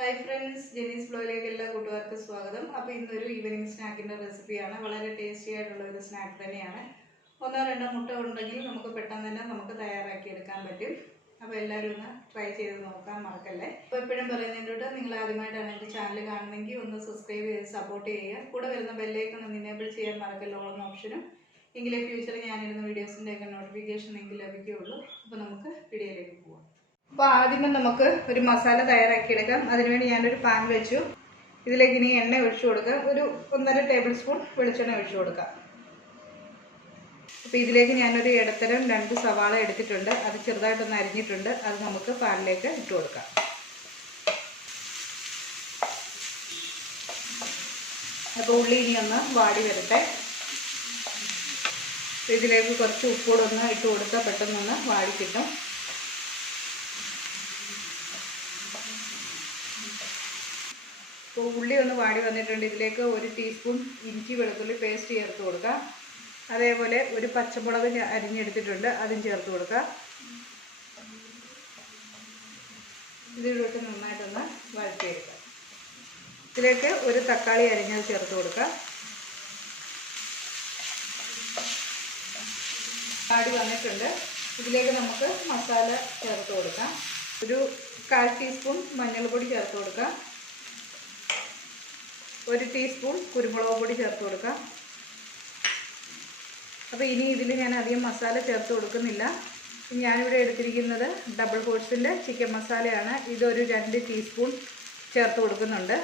Hi friends, Jenny's vlogലേക്ക് കൂട്ടുകാർക്ക് സ്വാഗതം. അപ്പോൾ ഇന്നൊരു ഈവനിംഗ് സ്നാക്കിന്റെ റെസിപ്പിയാണ്. വളരെ ടേസ്റ്റി ആയിട്ടുള്ള ഒരു സ്നാക്ക് തന്നെയാണ്. ഒന്നോ രണ്ടോ മുട്ട ഉണ്ടെങ്കിൽ നമുക്ക് പെട്ടെന്ന് തന്നെ നമുക്ക് തയ്യാറാക്കി എടുക്കാൻ പറ്റും. അപ്പോൾ എല്ലാവരും ഒന്ന് ട്രൈ ചെയ്ത് നോക്കാൻ മറക്കല്ലേ. അപ്പോൾ എപ്പോഴും പറയുന്നതിൻ്റെ നിങ്ങൾ ആദ്യമായിട്ടാണ് എൻ്റെ ചാനൽ കാണുന്നെങ്കിൽ ഒന്ന് സബ്സ്ക്രൈബ് ചെയ്ത് സപ്പോർട്ട് ചെയ്യുക. കൂടെ വരുന്ന ബെല്ലൈക്കൺ ഒന്ന് എനേബിൾ ചെയ്യാൻ മറക്കല്ലോ എന്ന ഓപ്ഷനും. എങ്കിലേ ഫ്യൂച്ചറിൽ ഞാനിരുന്ന വീഡിയോസിൻ്റെയൊക്കെ നോട്ടിഫിക്കേഷൻ നിങ്ങൾക്ക് ലഭിക്കുകയുള്ളൂ. അപ്പോൾ നമുക്ക് വീഡിയോയിലേക്ക് പോകാം. അപ്പോൾ ആദ്യമേ നമുക്ക് ഒരു മസാല തയ്യാറാക്കിയെടുക്കാം. അതിനുവേണ്ടി ഞാനൊരു പാൻ വെച്ചു. ഇതിലേക്ക് ഇനി എണ്ണ ഒഴിച്ചു കൊടുക്കുക. ഒരു 1.5 ടേബിൾ സ്പൂൺ വെളിച്ചെണ്ണ ഒഴിച്ചു കൊടുക്കാം. അപ്പോൾ ഇതിലേക്ക് ഞാനൊരു ഇടത്തരം 2 സവാള എടുത്തിട്ടുണ്ട്. അത് ചെറുതായിട്ടൊന്ന് അരിഞ്ഞിട്ടുണ്ട്. അത് നമുക്ക് പാനിലേക്ക് ഇട്ട് കൊടുക്കാം. അപ്പോൾ ഉള്ളി ഇനി ഒന്ന് വാടി വരട്ടെ. ഇതിലേക്ക് കുറച്ച് ഉപ്പൂടെ ഒന്ന് ഇട്ട് കൊടുത്താൽ പെട്ടെന്നൊന്ന് വാടി കിട്ടും. അപ്പോൾ ഉള്ളി ഒന്ന് വാടി വന്നിട്ടുണ്ട്. ഇതിലേക്ക് 1 ടീസ്പൂൺ ഇഞ്ചി വെളുത്തുള്ളി പേസ്റ്റ് ചേർത്ത് കൊടുക്കുക. അതേപോലെ ഒരു പച്ചമുളക് അരിഞ്ഞെടുത്തിട്ടുണ്ട്, അതും ചേർത്ത് കൊടുക്കുക. ഇതിലോട്ട് നന്നായിട്ടൊന്ന് വഴറ്റിയെടുക്കുക. ഇതിലേക്ക് ഒരു തക്കാളി അരിഞ്ഞത് ചേർത്ത് കൊടുക്കുക. വാടി വന്നിട്ടുണ്ട്. ഇതിലേക്ക് നമുക്ക് മസാല ചേർത്ത് കൊടുക്കാം. ഒരു 1/4 ടീസ്പൂൺ മഞ്ഞൾപ്പൊടി ചേർത്ത് കൊടുക്കാം. 1 ടീസ്പൂൺ കുരുമുളക് പൊടി ചേർത്ത് കൊടുക്കാം. അപ്പോൾ ഇനി ഇതിൽ ഞാൻ അധികം മസാല ചേർത്ത് കൊടുക്കുന്നില്ല. ഞാനിവിടെ എടുത്തിരിക്കുന്നത് ഡബിൾ ഫോഴ്സിൻ്റെ ചിക്കൻ മസാലയാണ്. ഇതൊരു 2 ടീസ്പൂൺ ചേർത്ത് കൊടുക്കുന്നുണ്ട്.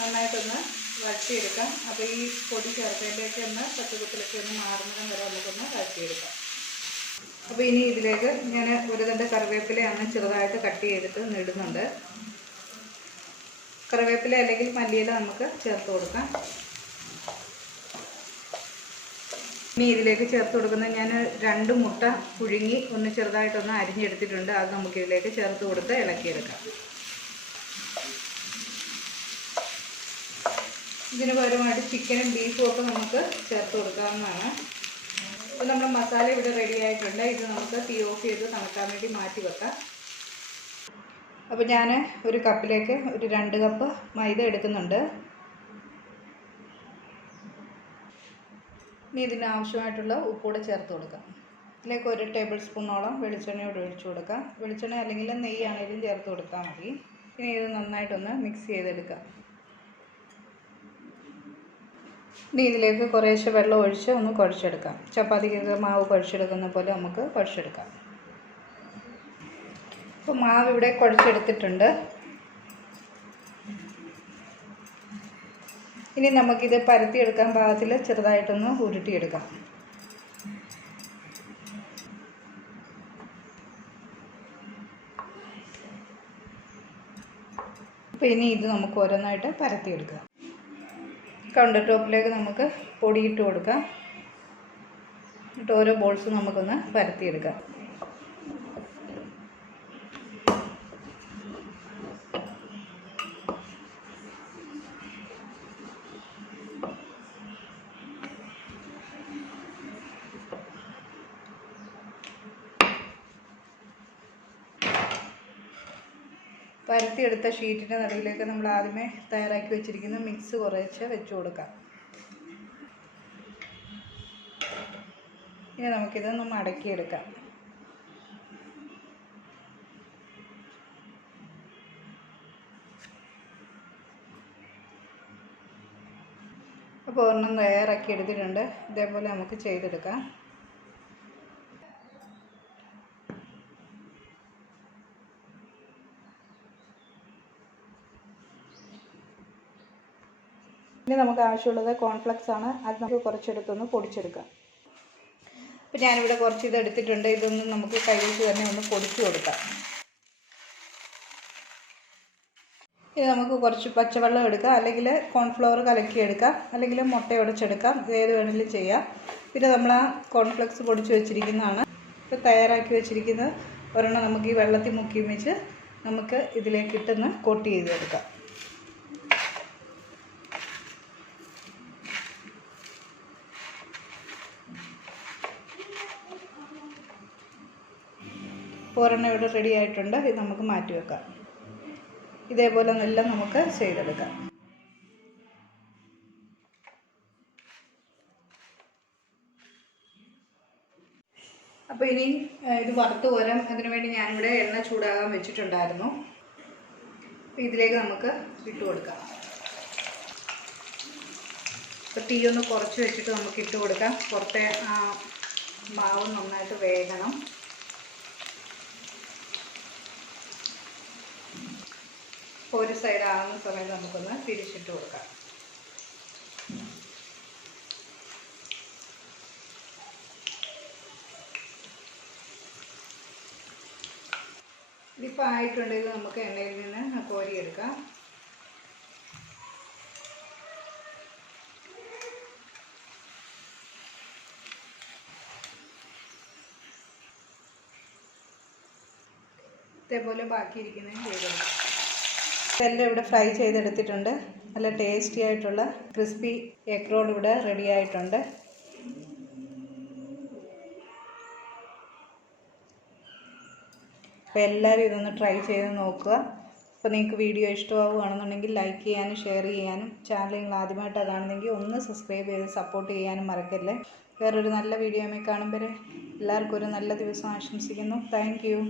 നന്നായിട്ടൊന്ന് വഴറ്റിയെടുക്കാം. അപ്പോൾ ഈ പൊടി ചേർത്തതിൻ്റെയൊക്കെ ഒന്ന് പച്ചക്കുത്തിലൊക്കെ ഒന്ന് മാറുന്നതും വരെ നമുക്കൊന്ന് വഴറ്റിയെടുക്കാം. അപ്പോൾ ഇനി ഇതിലേക്ക് ഞാൻ ഒരു തണ്ട് കറിവേപ്പിലയാണ് ചെറുതായിട്ട് കട്ട് ചെയ്തിട്ട് ഇടുന്നുണ്ട്. കറിവേപ്പില അല്ലെങ്കിൽ മല്ലിയില നമുക്ക് ചേർത്ത് കൊടുക്കാം. ഇനി ഇതിലേക്ക് ചേർത്ത് കൊടുക്കുന്നത് ഞാൻ 2 മുട്ട പുഴുങ്ങി ഒന്ന് ചെറുതായിട്ടൊന്ന് അരിഞ്ഞെടുത്തിട്ടുണ്ട്. അത് നമുക്കിതിലേക്ക് ചേർത്ത് കൊടുത്ത് ഇളക്കിയെടുക്കാം. ഇതിന് പകരമായിട്ട് ചിക്കനും ബീഫും ഒക്കെ നമുക്ക് ചേർത്ത് കൊടുക്കാവുന്നതാണ്. അപ്പോൾ നമ്മുടെ മസാല ഇവിടെ റെഡി ആയിട്ടുണ്ട്. ഇത് നമുക്ക് തീ ഓഫ് ചെയ്ത് തണുക്കാൻ വേണ്ടി മാറ്റി വെക്കാം. അപ്പോൾ ഞാൻ ഒരു കപ്പിലേക്ക് ഒരു 2 കപ്പ് മൈദ എടുക്കുന്നുണ്ട്. ഇനി ഇതിന് ആവശ്യമായിട്ടുള്ള ഉപ്പൂടെ ചേർത്ത് കൊടുക്കാം. ഇതിലേക്ക് 1 ടേബിൾ സ്പൂണോളം വെളിച്ചെണ്ണയോട് ഒഴിച്ചു കൊടുക്കാം. വെളിച്ചെണ്ണ അല്ലെങ്കിൽ നെയ്യാണെങ്കിലും ചേർത്ത് കൊടുത്താൽ മതി. ഇനി ഇത് നന്നായിട്ടൊന്ന് മിക്സ് ചെയ്തെടുക്കാം. ഇനി ഇതിലേക്ക് കുറേശ്ശെ വെള്ളം ഒഴിച്ച് ഒന്ന് കുഴച്ചെടുക്കാം. ചപ്പാത്തിക്കൊക്കെ മാവ് കുഴച്ചെടുക്കുന്ന പോലെ നമുക്ക് കുഴച്ചെടുക്കാം. അപ്പോൾ മാവ് ഇവിടെ കുഴച്ചെടുത്തിട്ടുണ്ട്. ഇനി നമുക്കിത് പരത്തിയെടുക്കാൻ പാകത്തിൽ ചെറുതായിട്ടൊന്ന് ഉരുട്ടിയെടുക്കാം. അപ്പോൾ ഇനി ഇത് നമുക്ക് ഓരോന്നായിട്ട് പരത്തിയെടുക്കാം. കൗണ്ടർ ടോപ്പിലേക്ക് നമുക്ക് പൊടിയിട്ട് കൊടുക്കാം. എന്നിട്ട് ഓരോ ബോൾസും നമുക്കൊന്ന് പരത്തിയെടുക്കാം. പരത്തിയെടുത്ത ഷീറ്റിൻ്റെ നടുവിലേക്ക് നമ്മൾ ആദ്യമേ തയ്യാറാക്കി വെച്ചിരിക്കുന്ന മിക്സ് കുറേശ്ശെ വെച്ച് കൊടുക്കാം. ഇനി നമുക്കിതൊന്ന് മടക്കിയെടുക്കാം. അപ്പോൾ ഒരെണ്ണം തയ്യാറാക്കി എടുത്തിട്ടുണ്ട്. ഇതേപോലെ നമുക്ക് ചെയ്തെടുക്കാം. ഇനി നമുക്ക് ആവശ്യമുള്ളത് കോൺഫ്ലെക്സ് ആണ്. അത് നമുക്ക് കുറച്ചെടുത്തൊന്ന് പൊടിച്ചെടുക്കാം. അപ്പോൾ ഞാനിവിടെ കുറച്ച് ഇത് എടുത്തിട്ടുണ്ട്. ഇതൊന്ന് നമുക്ക് കൈവച്ച് തന്നെ ഒന്ന് പൊടിച്ചു കൊടുക്കാം. ഇത് നമുക്ക് കുറച്ച് പച്ചവെള്ളം എടുക്കാം, അല്ലെങ്കിൽ കോൺഫ്ലവർ കലക്കിയെടുക്കാം, അല്ലെങ്കിൽ മുട്ട ഉടച്ചെടുക്കാം. ഏത് വേണമെങ്കിലും ചെയ്യാം. പിന്നെ നമ്മൾ ആ കോൺഫ്ലെക്സ് പൊടിച്ച് വെച്ചിരിക്കുന്നതാണ്. ഇപ്പോൾ തയ്യാറാക്കി വെച്ചിരിക്കുന്ന ഒരെണ്ണം നമുക്ക് ഈ വെള്ളത്തിൽ മുക്കി വെച്ച് നമുക്ക് ഇതിലേക്ക് ഇട്ടൊന്ന് കോട്ട് ചെയ്തെടുക്കാം. ഒരെണ്ണം ഇവിടെ റെഡി ആയിട്ടുണ്ട്. ഇത് നമുക്ക് മാറ്റി വെക്കാം. ഇതേപോലെ എല്ലാം നമുക്ക് ചെയ്തെടുക്കാം. അപ്പോൾ ഇനി ഇത് വറുത്ത് കോരാം. അതിനു വേണ്ടി ഞാനിവിടെ എണ്ണ ചൂടാകാൻ വെച്ചിട്ടുണ്ടായിരുന്നു. അപ്പോൾ ഇതിലേക്ക് നമുക്ക് ഇട്ട് കൊടുക്കാം. അപ്പോൾ തീ ഒന്ന് കുറച്ച് വെച്ചിട്ട് നമുക്ക് ഇട്ട് കൊടുക്കാം. പുറത്തെ മാവ് നന്നായിട്ട് വേകണം. ഒരു സൈഡ് ആകുന്ന സമയത്ത് നമുക്കൊന്ന് തിരിച്ചിട്ട് കൊടുക്കാം. ഇതിപ്പോൾ ആയിട്ടുണ്ടെങ്കിൽ നമുക്ക് എണ്ണയിൽ നിന്ന് കോരിയെടുക്കാം. ഇതേപോലെ ബാക്കിയിരിക്കുന്നത് ചെയ്തെടുക്കാം. ഇതെല്ലാം ഇവിടെ ഫ്രൈ ചെയ്തെടുത്തിട്ടുണ്ട്. നല്ല ടേസ്റ്റി ആയിട്ടുള്ള ക്രിസ്പി എഗ് റോൾ ഇവിടെ റെഡി ആയിട്ടുണ്ട്. അപ്പോൾ എല്ലാവരും ഇതൊന്ന് ട്രൈ ചെയ്ത് നോക്കുക. അപ്പോൾ നിങ്ങൾക്ക് വീഡിയോ ഇഷ്ടമാവുകയാണെന്നുണ്ടെങ്കിൽ ലൈക്ക് ചെയ്യാനും ഷെയർ ചെയ്യാനും, ചാനൽ നിങ്ങൾ ആദ്യമായിട്ടാണ് കാണുന്നതെങ്കിൽ ഒന്ന് സബ്സ്ക്രൈബ് ചെയ്ത് സപ്പോർട്ട് ചെയ്യാനും മറക്കല്ലേ. വേറൊരു നല്ല വീഡിയോയുമായി കാണുമ്പോൾ എല്ലാവർക്കും ഒരു നല്ല ദിവസം ആശംസിക്കുന്നു. Thank you.